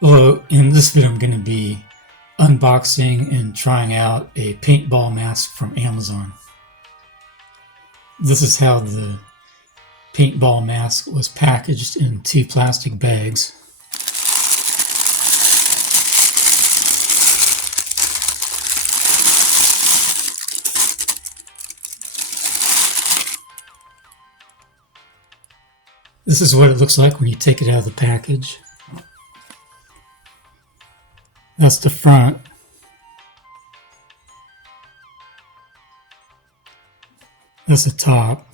Hello, in this video I'm going to be unboxing and trying out a paintball mask from Amazon. This is how the paintball mask was packaged in 2 plastic bags. This is what it looks like when you take it out of the package. That's the front. That's the top.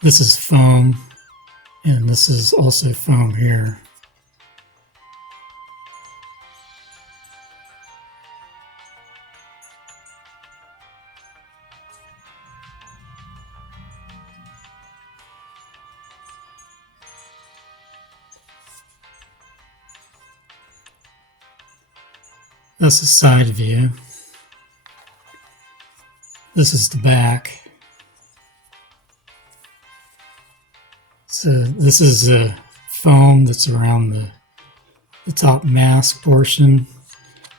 This is foam, and this is also foam here. That's the side view. This is the back. So this is the foam that's around the top mask portion,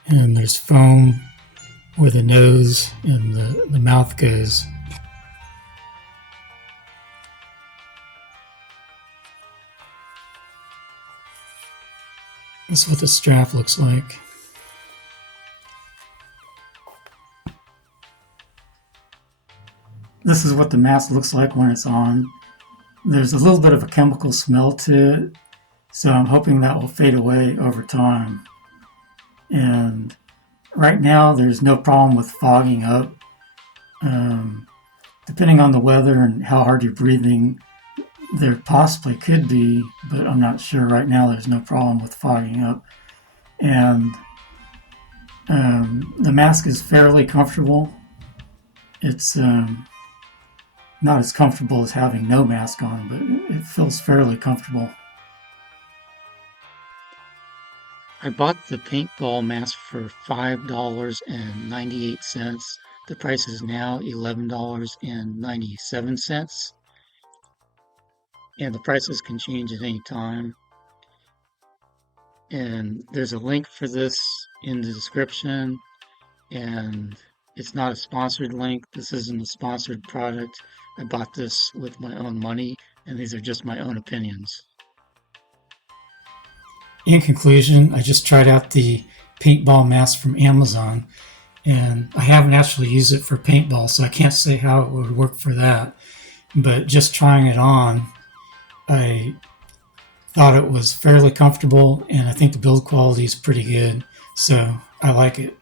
and there's foam where the nose and the mouth goes. That's what the strap looks like. This is what the mask looks like when it's on. There's a little bit of a chemical smell to it, so I'm hoping that will fade away over time. And right now there's no problem with fogging up. Depending on the weather and how hard you're breathing, there possibly could be, but I'm not sure. Right now there's no problem with fogging up. And the mask is fairly comfortable. It's not as comfortable as having no mask on, but it feels fairly comfortable. I bought the paintball mask for $5.98. The price is now $11.97. And the prices can change at any time. And there's a link for this in the description. And it's not a sponsored link. This isn't a sponsored product. I bought this with my own money, and these are just my own opinions. In conclusion, I just tried out the paintball mask from Amazon, and I haven't actually used it for paintball, so I can't say how it would work for that. But just trying it on, I thought it was fairly comfortable, and I think the build quality is pretty good, so I like it.